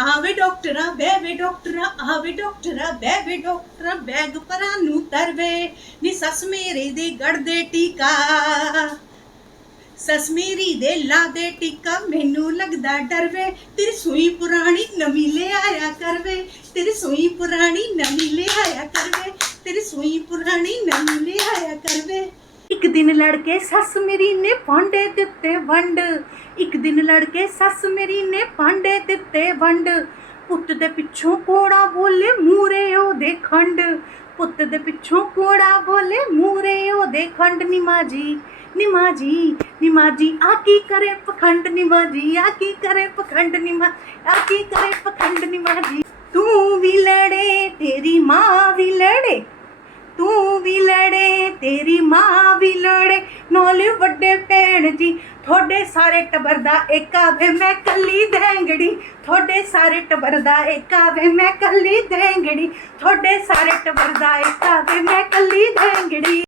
ਆਵੇ ਡਾਕਟਰਾਂ ਬੈ ਡਾਕਟਰਾਂ, ਆਵੇ ਡਾਕਟਰਾਂ ਬੈ ਡਾਕਟਰਾਂ, ਬੈਗ ਪਰਾਂ ਨੂੰ ਤਰਵੇ। ਨੀ ਸੱਸ ਮੇਰੇ ਦੇ ਗੜਦੇ ਟੀਕਾ, ਸੱਸ ਮੇਰੀ ਦੇ ਲਾ ਦੇ ਟੀਕਾ, ਮੈਨੂੰ ਲੱਗਦਾ ਡਰ ਵੇ ਤੇਰੀ ਸੂਈ ਪੁਰਾਣੀ ਨਵੀਂ ਲੈ ਕਰਵੇ, ਤੇਰੀ ਸੂਈ ਪੁਰਾਣੀ ਨਵੀਂ ਲੈ ਕਰਵੇ, ਤੇਰੀ ਸੂਈ ਪੁਰਾਣੀ ਨਵੀਂ ਲੈ ਆਇਆ ਕਰਵੇ ਇੱਕ ਦਿਨ ਲੜ ਕੇ ਸੱਸ ਮੇਰੀ ਨੇ ਭਾਂਡੇ ਦਿੱਤੇ ਵੰਡ। ਇੱਕ ਦਿਨ ਲੜ ਕੇ ਸੱਸ ਮੇਰੀ ਨੇ ਭਾਂਡੇ ਦਿੱਤੇ ਵੰਡ। ਪੁੱਤ ਦੇ ਪਿੱਛੋਂ ਕੋੜਾ ਬੋਲੇ ਮੂਰੇ ਉਹਦੇ ਖੰਡ। ਪੁੱਤ ਦੇ ਪਿੱਛੋਂ ਕੋੜਾ ਬੋਲੇ ਮੂਰੇ ਉਹਦੇ ਖੰਡ। ਨਿਮਾ ਜੀ ਨਿਮਾ ਜੀ ਨਿਮਾ ਜੀ, ਆ ਕੀ ਕਰੇ ਪਖੰਡ ਨਿਮਾ ਜੀ, ਆ ਕੀ ਕਰੇ ਪਖੰਡ ਨਿਮਾ, ਆ ਕੀ ਕਰੇ ਪਖੰਡ ਨਿਮਾ ਜੀ। ਤੇਰੀ ਮਾਂ ਵੀ ਲੜੇ, ਨਾਲੇ ਵੱਡੇ ਭੈਣ ਜੀ। ਤੁਹਾਡੇ ਸਾਰੇ ਟੱਬਰ ਦਾ ਏਕਾ ਵੇ ਮੈਂ ਕੱਲੀ ਦੇਂਗੜੀ। ਤੁਹਾਡੇ ਸਾਰੇ ਟੱਬਰ ਦਾ ਏਕਾ ਵੇ ਮੈਂ ਕੱਲੀ ਦੇਂਗੜੀ। ਤੁਹਾਡੇ ਸਾਰੇ ਟੱਬਰ ਦਾ ਏਕਾ ਵੇ ਮੈਂ ਕੱਲੀ ਦੇਂਗੜੀ।